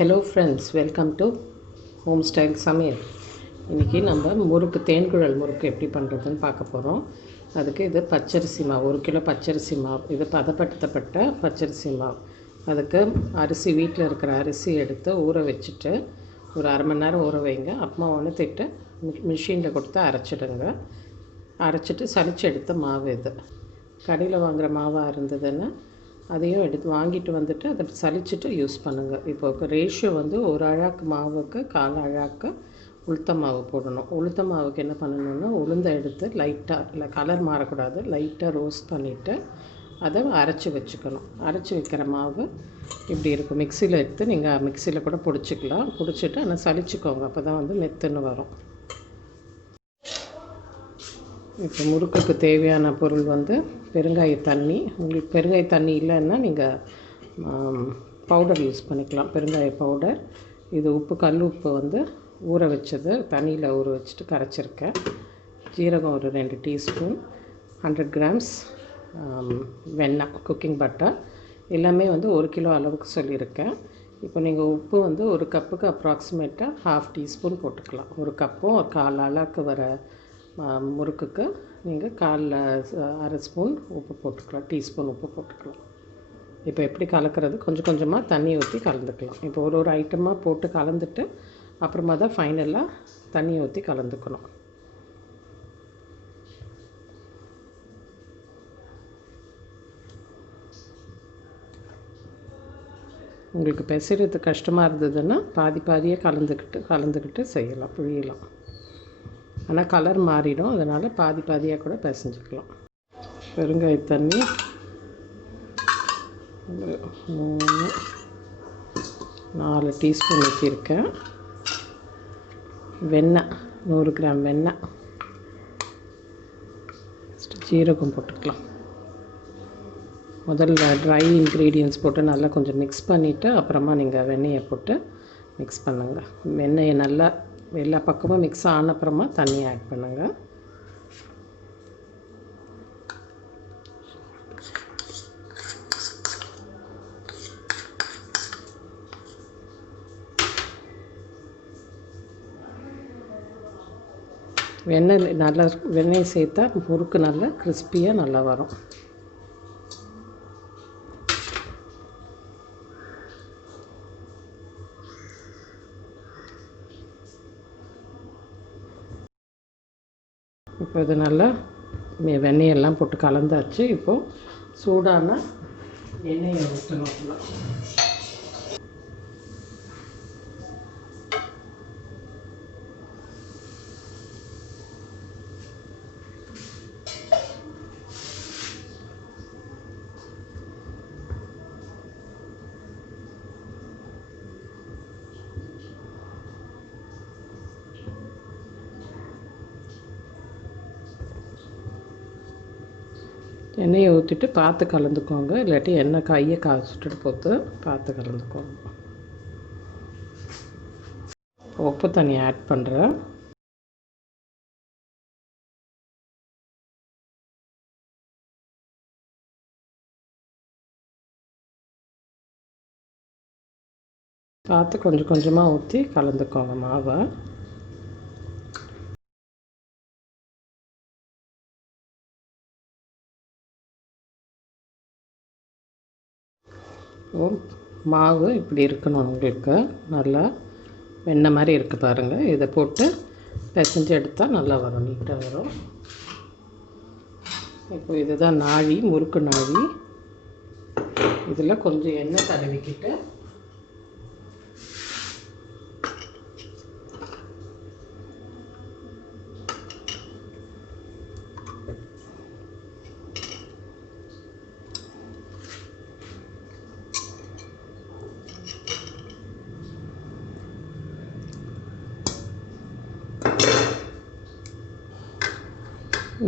Hello friends, welcome to home style சமையல். இன்றைக்கி நம்ம முறுக்கு தேன்குழல் முறுக்கு எப்படி பண்ணுறதுன்னு பார்க்க போகிறோம். அதுக்கு இது பச்சரிசி மாவு, 1 கிலோ பச்சரிசி மாவு. இது பதப்படுத்தப்பட்ட பச்சரிசி மாவு. அதுக்கு அரிசி, வீட்டில் இருக்கிற அரிசி எடுத்து ஊற வச்சுட்டு ஒரு அரை மணி நேரம் ஊற வைங்க. அப்புறமா ஒன்றுத்திட்டு மிஷினில் கொடுத்து அரைச்சிடுங்க. அரைச்சிட்டு சலிச்சு எடுத்த மாவு இது. கடையில் வாங்குகிற மாவாக இருந்ததுன்னா அதையும் வாங்கிட்டு வந்துட்டு அதை சலிச்சுட்டு யூஸ் பண்ணுங்கள். இப்போ ரேஷியோ வந்து 1 அழாக்கு மாவுக்கு 1/4 அழாக்கு உளுத்த மாவு போடணும். உளுத்த மாவுக்கு என்ன பண்ணணுன்னா, உளுந்தை எடுத்து லைட்டாக, இல்லை கலர் மாறக்கூடாது, லைட்டாக ரோஸ்ட் பண்ணிவிட்டு அதை அரைச்சி வச்சுக்கணும். அரைச்சி வைக்கிற மாவு இப்படி இருக்கும். மிக்சியில் எடுத்து நீங்கள் மிக்சியில் கூட பிடிச்சிக்கலாம். பிடிச்சிட்டு ஆனால் சலிச்சுக்கோங்க, அப்போ தான் வந்து மெத்துன்னு வரும். இப்போ முறுக்குக்கு தேவையான பொருள் வந்து பெருங்காய தண்ணி. உங்களுக்கு பெருங்காய தண்ணி இல்லைன்னா நீங்கள் பவுடர் யூஸ் பண்ணிக்கலாம், பெருங்காய பவுடர். இது உப்பு, கல் உப்பு வந்து ஊற வச்சது, தண்ணியில் ஊற வச்சுட்டு கரைச்சிருக்கேன். ஜீரகம் ஒரு 2 டீஸ்பூன், 100 கிராம்ஸ் வெண்ணெய், குக்கிங் பட்டர். எல்லாமே வந்து 1 கிலோ அளவுக்கு சொல்லியிருக்கேன். இப்போ நீங்கள் உப்பு வந்து ஒரு கப்புக்கு அப்ராக்சிமேட்டாக 1/2 டீஸ்பூன் போட்டுக்கலாம். ஒரு கப்பும் 1/4 அளவுக்கு வர முறுக்குக்கு நீங்கள் 1/2 ஸ்பூன் உப்பு போட்டுக்கலாம், டீஸ்பூன் உப்பு போட்டுக்கலாம். இப்போ எப்படி கலக்கிறது, கொஞ்சம் கொஞ்சமாக தண்ணி ஊற்றி கலந்துக்கலாம். இப்போ ஒரு ஐட்டமாக போட்டு கலந்துட்டு அப்புறமா தான் ஃபைனலாக தண்ணி ஊற்றி கலந்துக்கணும். உங்களுக்கு பிசைறது கஷ்டமாக இருந்ததுன்னா பாதியாக கலந்துக்கிட்டு செய்யலாம், புழியலாம். ஆனால் கலர் மாறிடும், அதனால் பாதியாக கூட பிசைஞ்சிக்கலாம். பெருங்காய தண்ணி 4 டீஸ்பூன் ஊற்றிருக்கேன். வெண்ணெய் 100 கிராம் வெண்ணெய். ஜீரகம் போட்டுக்கலாம். முதல்ல ட்ரை இன்க்ரீடியன்ட்ஸ் போட்டு நல்லா கொஞ்சம் மிக்ஸ் பண்ணிவிட்டு அப்புறமா நீங்கள் வெண்ணெயை போட்டு மிக்ஸ் பண்ணுங்கள். வெண்ணெயை நல்லா எல்லா பக்கமும் மிக்ஸ் ஆன அப்புறமா தண்ணி ஆட் பண்ணுங்கள். வெண்ணெய் சேர்த்தா முறுக்கு நல்லா கிறிஸ்பியாக நல்லா வரும். இப்போ இது நல்லா வெண்ணெயெல்லாம் போட்டு கலந்தாச்சு. இப்போது சூடான எண்ணெயை ஊற்றணும். எண்ணெயை ஊற்றிட்டு பார்த்து கலந்துக்கோங்க, இல்லாட்டி எண்ணெய் கையை சுட்டுட்டு போட்டு பார்த்து கலந்துக்கோங்க. உப்பு தண்ணி ஆட் பண்ணுறேன். பார்த்து கொஞ்சம் கொஞ்சமாக ஊற்றி கலந்துக்கோங்க மாவை. மாவு இப்படி இருக்கணும், உங்களுக்கு நல்லா வெண்ணெய் மாதிரி இருக்குது பாருங்கள். இதை போட்டு பிசைஞ்சு எடுத்தால் நல்லா வரும், நீட்டாக வரும். இப்போ இதுதான் நாழி, முறுக்கு நாழி. இதில் கொஞ்சம் எண்ணெய் தடவிக்கிட்டு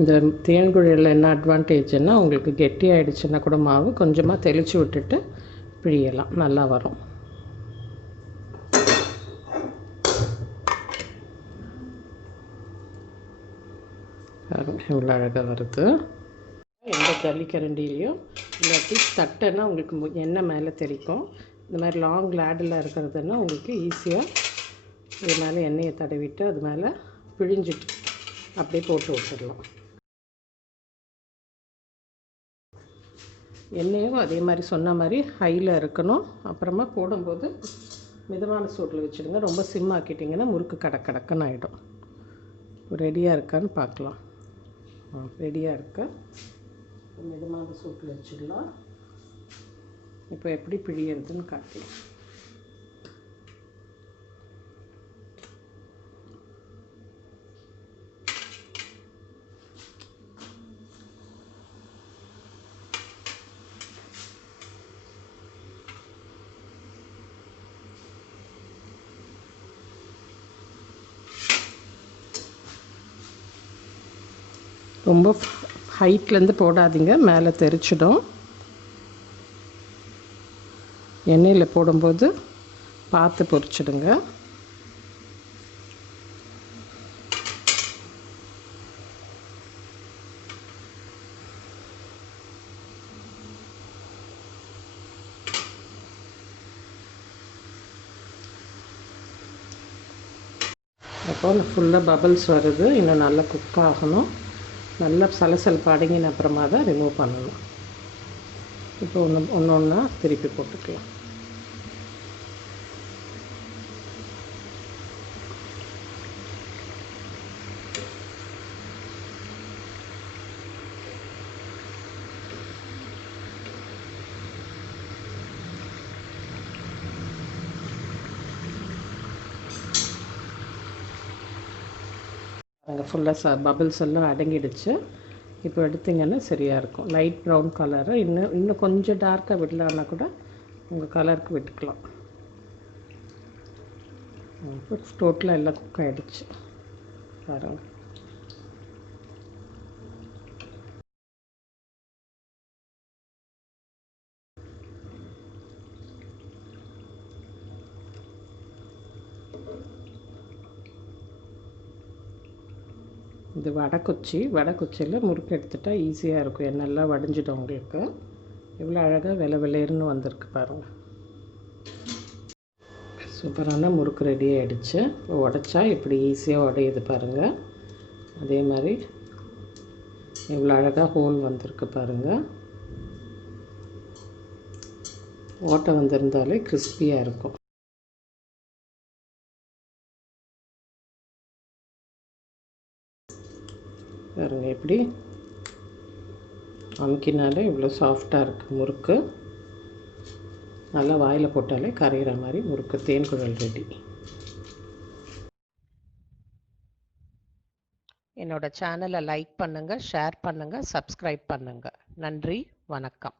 இந்த தேன்குழலில் என்ன அட்வான்டேஜ்னால், உங்களுக்கு கெட்டி ஆகிடுச்சுன்னா கூட மாவு கொஞ்சமாக தெளித்து விட்டுட்டு பிழியலாம், நல்லா வரும். இவ்வளோ அழகாக வருது. எந்த ஜல்லிக்கரண்டிலையும் இல்லாட்டி தட்டைன்னா உங்களுக்கு எண்ணெய் மேலே தெளிக்கும். இந்த மாதிரி லாங் லேடில் இருக்கிறதுன்னா உங்களுக்கு ஈஸியாக இது மேலே எண்ணெயை தடவிட்டு அது மேலே பிழிஞ்சிட்டு அப்படியே போட்டு விட்டுடலாம். எண்ணெயும் அதே மாதிரி சொன்ன மாதிரி ஹையில் இருக்கணும். அப்புறமா போடும்போது மிதமான சூட்டில் வச்சுடுங்க. ரொம்ப சிம் ஆக்கிட்டிங்கன்னா முறுக்கு கடக்குன்னு ஆகிடும். ரெடியாக இருக்கான்னு பார்க்கலாம். ரெடியாக இருக்கா. மிதமான சூட்டில் வச்சிடலாம். இப்போ எப்படி பிழியறதுன்னு காட்டலாம். ரொம்ப ஹைட்லேருந்து போடாதீங்க, மேலே தெரிச்சிடும். எண்ணெயில் போடும்போது பார்த்து பொரிச்சிடுங்க. அப்போ ஃபுல்லாக பபிள்ஸ் வருது. இன்னும் நல்லா குக் ஆகணும். நல்லா சலசலப்பு அடங்கின அப்புறமா தான் ரிமூவ் பண்ணணும். இப்போ ஒன்று ஒன்றா திருப்பி போட்டுக்கலாம். அங்கே ஃபுல்லாக பபிள்ஸ் எல்லாம் அடங்கிடுச்சு. இப்போ எடுத்திங்கன்னா சரியாக இருக்கும். Light brown colour. இன்னும் கொஞ்சம் டார்க்காக விடலான்னா கூட உங்கள் கலருக்கு விட்டுக்கலாம். இப்போ டோட்டலாக எல்லாம் குக் ஆகிடுச்சு பாருங்கள். இது வடைக்குச்சியில் முறுக்கு எடுத்துட்டால் ஈஸியாக இருக்கும். எண்ணெல்லாம் வடிஞ்சிடும் உங்களுக்கு. எவ்வளோ அழகாக வெள்ளைன்னு வந்திருக்கு பாருங்கள். சூப்பரான முறுக்கு ரெடி ஆகிடுச்சு. இப்போ உடைச்சா இப்படி ஈஸியாக உடையுது பாருங்கள். அதே மாதிரி எவ்வளோ அழகாக ஹோல் வந்திருக்கு பாருங்கள். ஓட்டை வந்திருந்தாலே கிறிஸ்பியாக இருக்கும். பாருங்க எப்படி அமுக்கினாலே இவ்வளோ சாஃப்டாக இருக்குது முறுக்கு. நல்லா வாயில் போட்டாலே கரைகிற மாதிரி முறுக்கு தேன்குழல் ரெடி. என்னோடய சேனலை லைக் பண்ணுங்கள், ஷேர் பண்ணுங்கள், சப்ஸ்கிரைப் பண்ணுங்கள். நன்றி, வணக்கம்.